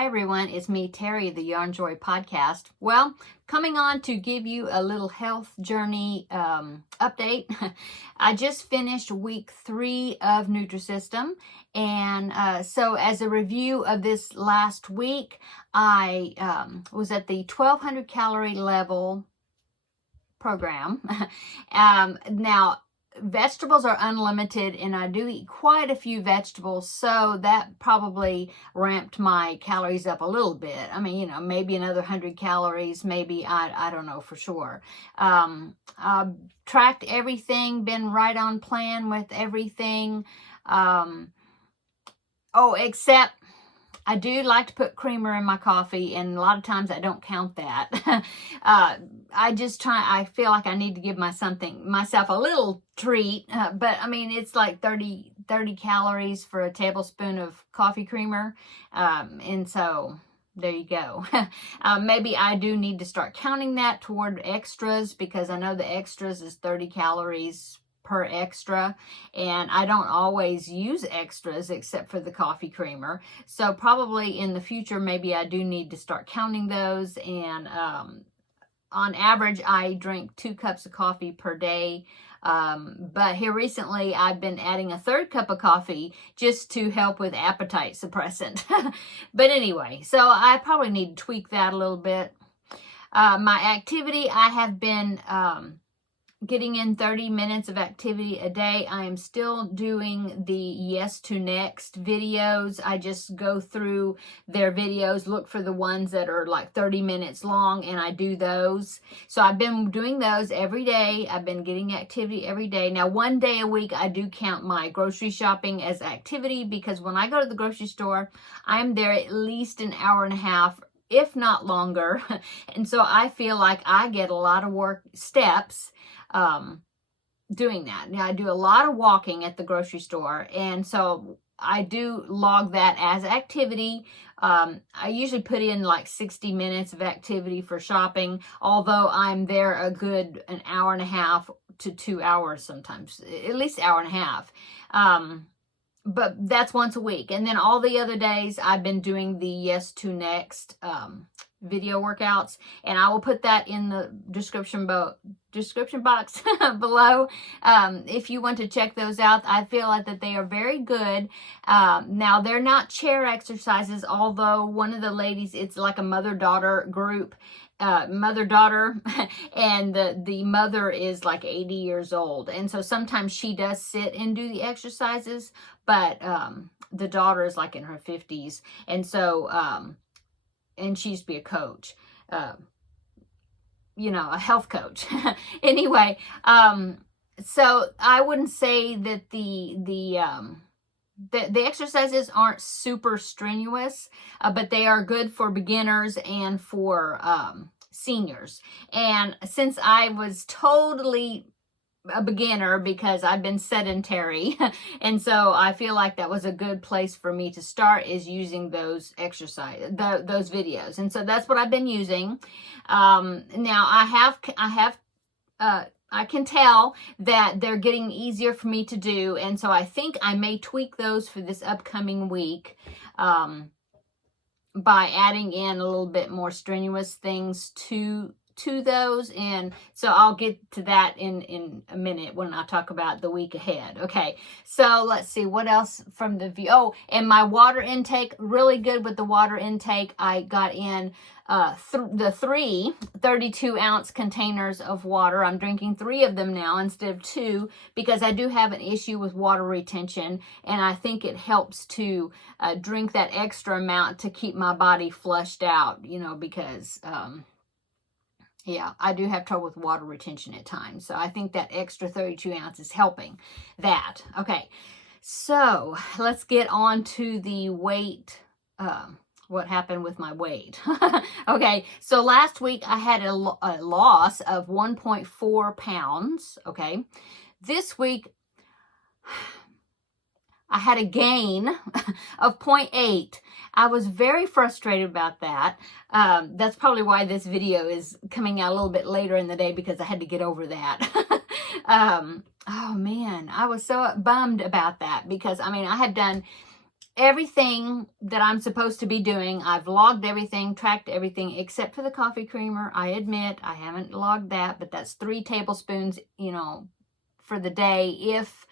Hi everyone, it's me, Terry, the Yarnjoy podcast. Well, coming on to give you a little health journey update. I just finished week 3 of Nutrisystem, and so as a review of this last week, I was at the 1200 calorie level program. Now, vegetables are unlimited and I do eat quite a few vegetables, so that probably ramped my calories up a little bit. I mean, maybe another 100 calories, maybe, I don't know for sure. I've tracked everything, been right on plan with everything. Except I do like to put creamer in my coffee, and a lot of times I don't count that. I feel like I need to give myself a little treat, but I mean, it's like 30 calories for a tablespoon of coffee creamer, and so there you go. Maybe I do need to start counting that toward extras, because I know the extras is 30 calories per extra, and I don't always use extras except for the coffee creamer. So probably in the future, maybe I do need to start counting those. And on average, I drink 2 cups of coffee per day. But here recently, I've been adding a 3rd cup of coffee just to help with appetite suppressant. But anyway, so I probably need to tweak that a little bit. My activity, I have been getting in 30 minutes of activity a day. I am still doing the Yes to Next videos. I just go through their videos, look for the ones that are like 30 minutes long, and I do those. So I've been doing those every day. I've been getting activity every day. Now, 1 day a week, I do count my grocery shopping as activity, because when I go to the grocery store, I'm there at least an hour and a half, if not longer. And so I feel like I get a lot of steps doing that. Now, I do a lot of walking at the grocery store, and so I do log that as activity. I usually put in like 60 minutes of activity for shopping, although I'm there an hour and a half to 2 hours sometimes, at least hour and a half. But that's once a week. And then all the other days, I've been doing the Yes to Next video workouts, and I will put that in the description box below if you want to check those out. I feel like that they are very good. Now, they're not chair exercises, although one of the ladies, it's like a mother-daughter group, mother-daughter, and the mother is like 80 years old, and so sometimes she does sit and do the exercises, but the daughter is like in her 50s, and so and she used to be a coach, a health coach. Anyway, so I wouldn't say that the exercises aren't super strenuous, but they are good for beginners and for seniors. And since I was totally a beginner, because I've been sedentary, and so I feel like that was a good place for me to start, is using those those videos, and so that's what I've been using. Now I can tell that they're getting easier for me to do, and so I think I may tweak those for this upcoming week by adding in a little bit more strenuous things to those. And so I'll get to that in a minute when I talk about the week ahead. Okay, so let's see what else from the view. Oh, and my water intake, really good with the water intake. I got in the 3 32-ounce containers of water. I'm drinking 3 of them now instead of 2, because I do have an issue with water retention, and I think it helps to drink that extra amount to keep my body flushed out, because yeah, I do have trouble with water retention at times. So I think that extra 32 ounces is helping that. Okay, so let's get on to the weight, what happened with my weight. Okay, so last week I had a loss of 1.4 pounds. Okay, this week I had a gain of 0.8. I was very frustrated about that. That's probably why this video is coming out a little bit later in the day, because I had to get over that. Oh man, I was so bummed about that, because I mean, I had done everything that I'm supposed to be doing. I've logged everything, tracked everything, except for the coffee creamer. I admit I haven't logged that, but that's 3 tablespoons, you know, for the day if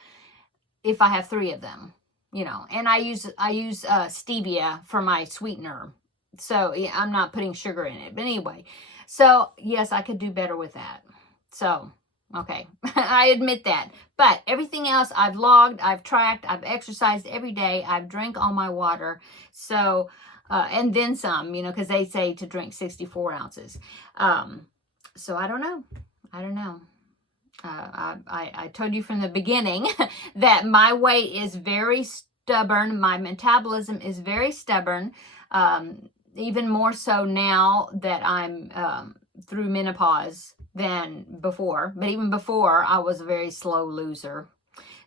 I have 3 of them, you know. And I use stevia for my sweetener. So yeah, I'm not putting sugar in it. But anyway, so yes, I could do better with that. So, okay, I admit that. But everything else I've logged, I've tracked, I've exercised every day, I've drank all my water. So, and then some, you know, because they say to drink 64 ounces. So I don't know. I don't know. I told you from the beginning that my weight is very stubborn. My metabolism is very stubborn. Even more so now that I'm through menopause than before. But even before, I was a very slow loser.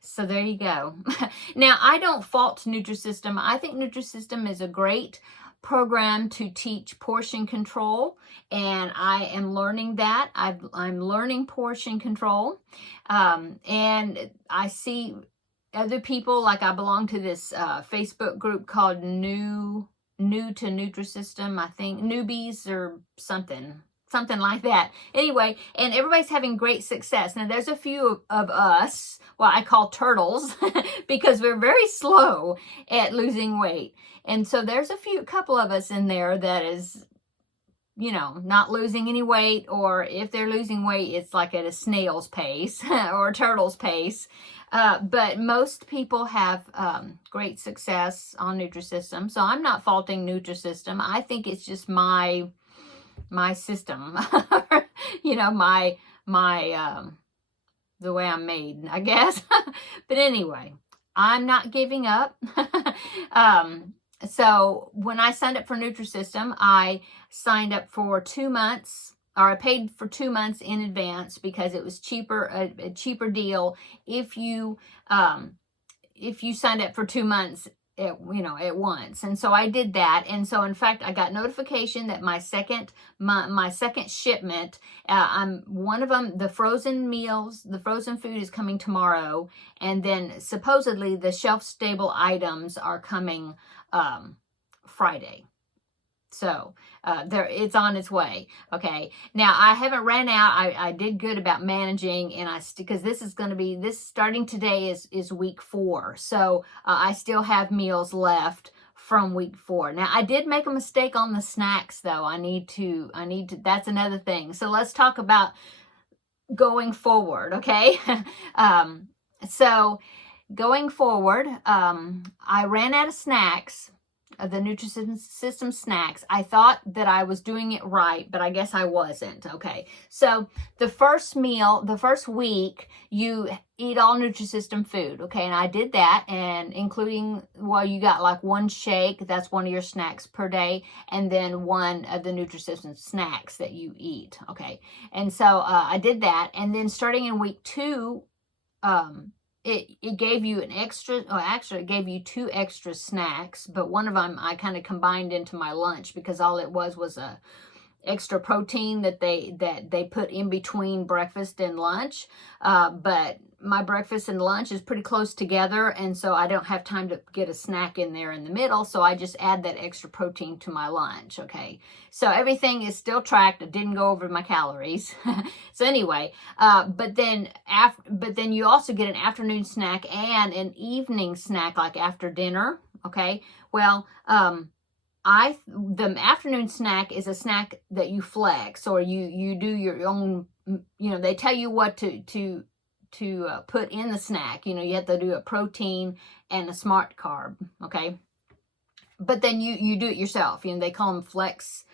So there you go. Now, I don't fault Nutrisystem. I think Nutrisystem is a great program to teach portion control, and I am learning that. I'm learning portion control, and I see other people, like I belong to this Facebook group called New to Nutrisystem, I think, newbies or something like that. Anyway, and everybody's having great success. Now, there's a few of us, well, I call turtles, because we're very slow at losing weight. And so there's a couple of us in there that is, you know, not losing any weight, or if they're losing weight, it's like at a snail's pace or a turtle's pace. But most people have great success on Nutrisystem. So I'm not faulting Nutrisystem. I think it's just my system, you know, the way I'm made, I guess. But anyway, I'm not giving up. So when I signed up for Nutrisystem, I signed up for 2 months, or I paid for 2 months in advance because it was cheaper, a cheaper deal if you signed up for 2 months at once. And so I did that. And so in fact, I got notification that my second shipment, one of them, the frozen meals, the frozen food is coming tomorrow. And then supposedly the shelf stable items are coming Friday. So it's on its way. Okay. Now I haven't ran out. I did good about managing, and because this is going to be, this starting today is week 4. So I still have meals left from week 4. Now I did make a mistake on the snacks though. I need to, that's another thing. So let's talk about going forward. Okay. So going forward, I ran out of snacks, the Nutrisystem snacks. I thought that I was doing it right, but I guess I wasn't. Okay. So the first meal, the first week, you eat all Nutrisystem food. Okay. And I did that, and including, well, you got like 1 shake. That's one of your snacks per day. And then 1 of the Nutrisystem snacks that you eat. Okay. And so I did that. And then starting in week 2, it gave you an extra, actually it gave you 2 extra snacks, but one of them I kind of combined into my lunch, because all it was a extra protein that they put in between breakfast and lunch. But my breakfast and lunch is pretty close together, and so I don't have time to get a snack in there in the middle, so I just add that extra protein to my lunch. Okay, so everything is still tracked. I didn't go over my calories. So anyway, but then you also get an afternoon snack and an evening snack, like after dinner. Okay, well, the afternoon snack is a snack that you flex, or you do your own, you know, they tell you what to put in the snack. You know, you have to do a protein and a smart carb. Okay. But then you do it yourself. You know, they call them flex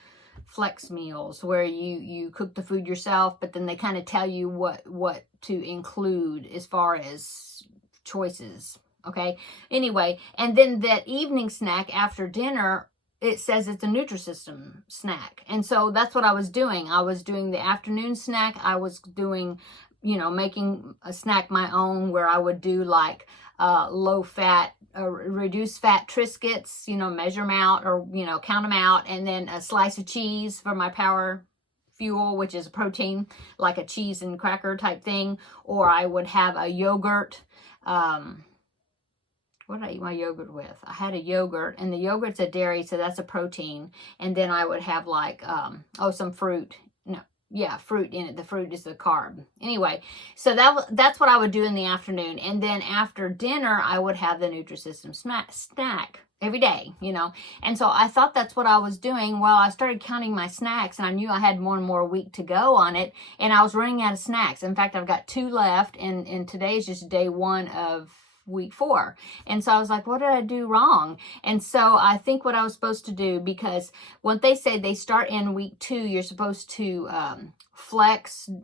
meals, where you cook the food yourself, but then they kind of tell you what to include as far as choices. Okay. Anyway, and then that evening snack after dinner, it says it's a Nutrisystem snack. And so that's what I was doing. I was doing the afternoon snack. I was doing, you know, making a snack my own, where I would do like low fat, reduced fat Triscuits, you know, measure them out, or, you know, count them out. And then a slice of cheese for my power fuel, which is a protein, like a cheese and cracker type thing. Or I would have a yogurt, what did I eat my yogurt with? I had a yogurt, and the yogurt's a dairy, so that's a protein. And then I would have like, some fruit. No, yeah, fruit in it. The fruit is the carb. Anyway, so that's what I would do in the afternoon. And then after dinner, I would have the Nutrisystem snack every day, And so I thought that's what I was doing. Well, I started counting my snacks, and I knew I had one more week to go on it, and I was running out of snacks. In fact, I've got 2 left, and today is just day 1 of week 4. And so I was like, what did I do wrong? And so I think what I was supposed to do, because what they say, they start in week 2, you're supposed to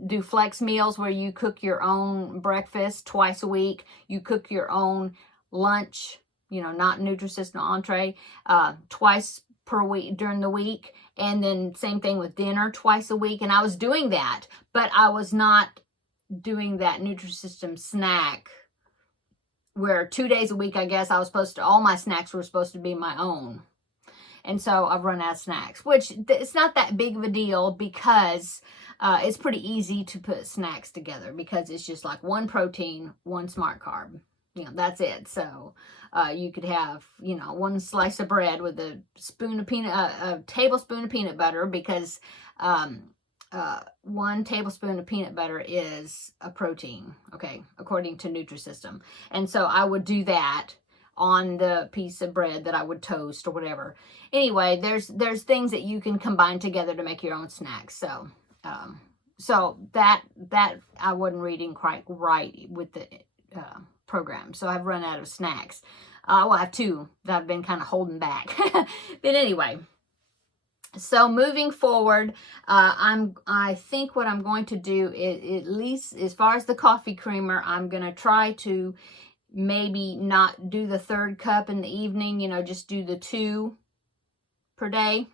do flex meals where you cook your own breakfast twice a week. You cook your own lunch, not Nutrisystem entree, twice per week during the week. And then same thing with dinner twice a week. And I was doing that, but I was not doing that Nutrisystem snack where 2 days a week, I guess all my snacks were supposed to be my own. And so I've run out of snacks, which it's not that big of a deal, because it's pretty easy to put snacks together, because it's just like 1 protein, 1 smart carb. That's it. So you could have, 1 slice of bread with a tablespoon of peanut butter, because 1 tablespoon of peanut butter is a protein, okay, according to Nutrisystem. And so I would do that on the piece of bread that I would toast or whatever. Anyway, there's things that you can combine together to make your own snacks. So so that I wasn't reading quite right with the program. So I've run out of snacks. I have 2 that I've been kind of holding back. But anyway, so moving forward, I think what I'm going to do is, at least as far as the coffee creamer, I'm going to try to maybe not do the 3rd cup in the evening, just do the 2 per day.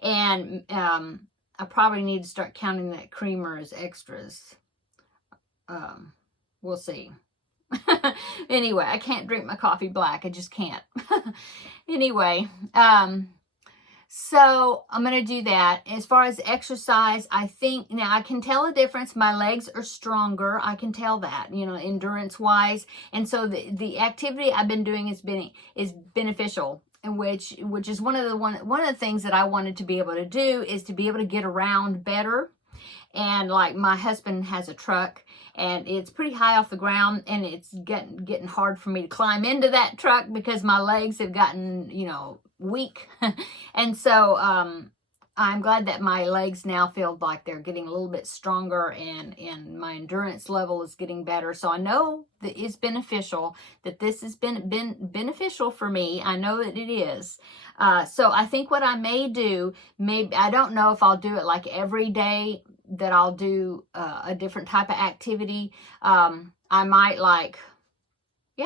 And I probably need to start counting that creamer as extras. We'll see. Anyway, I can't drink my coffee black. I just can't. Anyway, so I'm going to do that. As far as exercise, I think now I can tell a difference. My legs are stronger. I can tell that, endurance wise. And so the activity I've been doing is beneficial, and which is one of the things that I wanted to be able to do, is to be able to get around better. And like, my husband has a truck, and it's pretty high off the ground, and it's getting hard for me to climb into that truck because my legs have gotten, weak. And so I'm glad that my legs now feel like they're getting a little bit stronger, and my endurance level is getting better. So I know that it's beneficial, that this has been beneficial for me. I know that it is. So I think what I may do, I don't know if I'll do it like every day, that I'll do a different type of activity. I might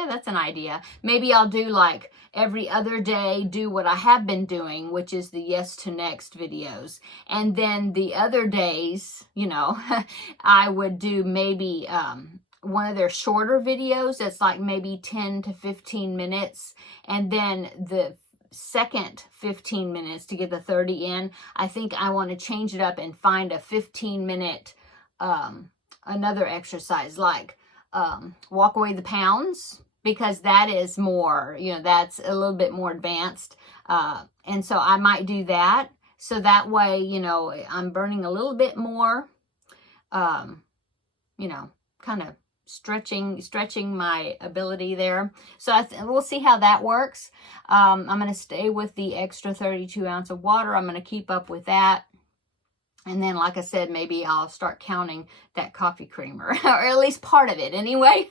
that's an idea. Maybe I'll do like every other day, do what I have been doing, which is the yes to next videos. And then the other days, I would do maybe one of their shorter videos that's like maybe 10 to 15 minutes. And then the second 15 minutes to get the 30 in, I think I want to change it up and find a 15-minute another exercise, like walk away the pounds, because that is more, that's a little bit more advanced. And so I might do that. So that way, I'm burning a little bit more, kind of stretching my ability there. So we'll see how that works. I'm going to stay with the extra 32 ounce of water. I'm going to keep up with that. And then, like I said, maybe I'll start counting that coffee creamer, or at least part of it anyway.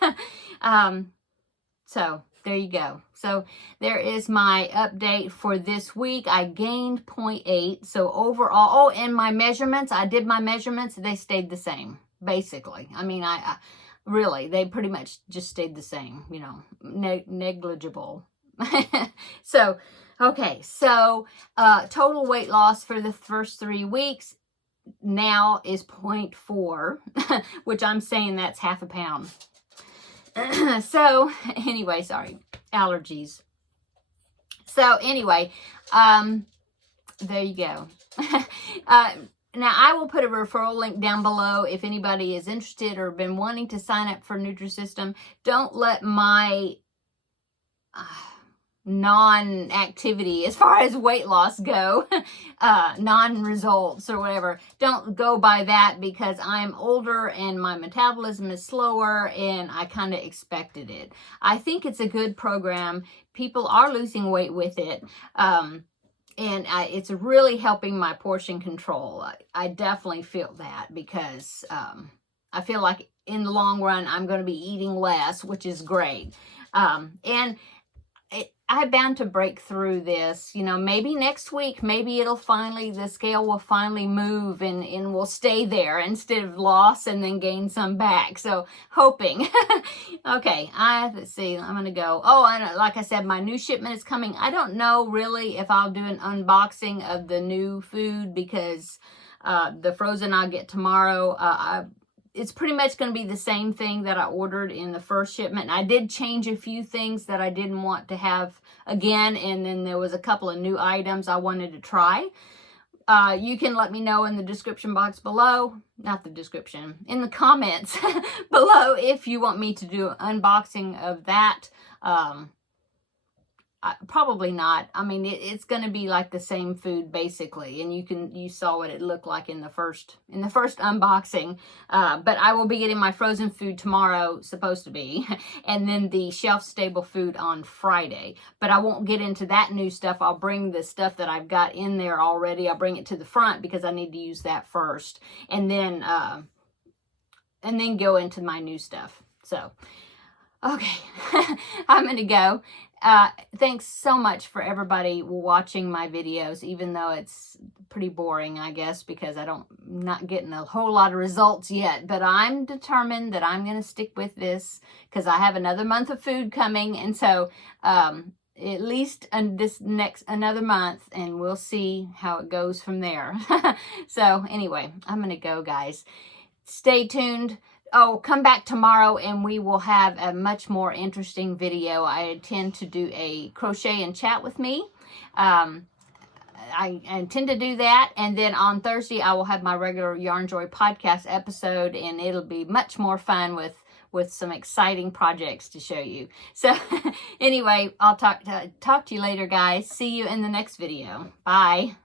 So there you go. So there is my update for this week. I gained 0.8. So overall, and my measurements, I did my measurements. They stayed the same, basically. I mean, I really, they pretty much just stayed the same, negligible. So, okay. So total weight loss for the first 3 weeks now is 0.4, which I'm saying that's half a pound. So anyway, sorry, allergies. So anyway, there you go. Now I will put a referral link down below if anybody is interested or been wanting to sign up for Nutrisystem. Don't let my non-activity as far as weight loss go, non-results or whatever. Don't go by that, because I'm older and my metabolism is slower and I kind of expected it. I think it's a good program. People are losing weight with it. And it's really helping my portion control. I definitely feel that, because I feel like in the long run, I'm going to be eating less, which is great. And I'm bound to break through this, you know, maybe next week, maybe the scale will finally move and will stay there instead of loss and then gain some back. So hoping. Okay, let's see, I'm going to go. Oh, and like I said, my new shipment is coming. I don't know really if I'll do an unboxing of the new food, because the frozen I'll get tomorrow. It's pretty much going to be the same thing that I ordered in the first shipment. I did change a few things that I didn't want to have again, and then there was a couple of new items I wanted to try. You can let me know in the description box below, not the description, in the comments below, if you want me to do an unboxing of that. Probably not. I mean, it's going to be like the same food basically, and you saw what it looked like in the first unboxing. But I will be getting my frozen food tomorrow, supposed to be, and then the shelf stable food on Friday. But I won't get into that new stuff. I'll bring the stuff that I've got in there already. I'll bring it to the front because I need to use that first, and then go into my new stuff. So, okay, I'm going to go. Thanks so much for everybody watching my videos, even though it's pretty boring, I guess, because not getting a whole lot of results yet. But I'm determined that I'm going to stick with this, because I have another month of food coming. And so at least another month, and we'll see how it goes from there. So anyway, I'm going to go, guys. Stay tuned. Oh, come back tomorrow and we will have a much more interesting video. I intend to do a crochet and chat with me. I intend to do that. And then on Thursday, I will have my regular Yarnjoy podcast episode, and it'll be much more fun with some exciting projects to show you. So anyway, I'll talk to you later, guys. See you in the next video. Bye.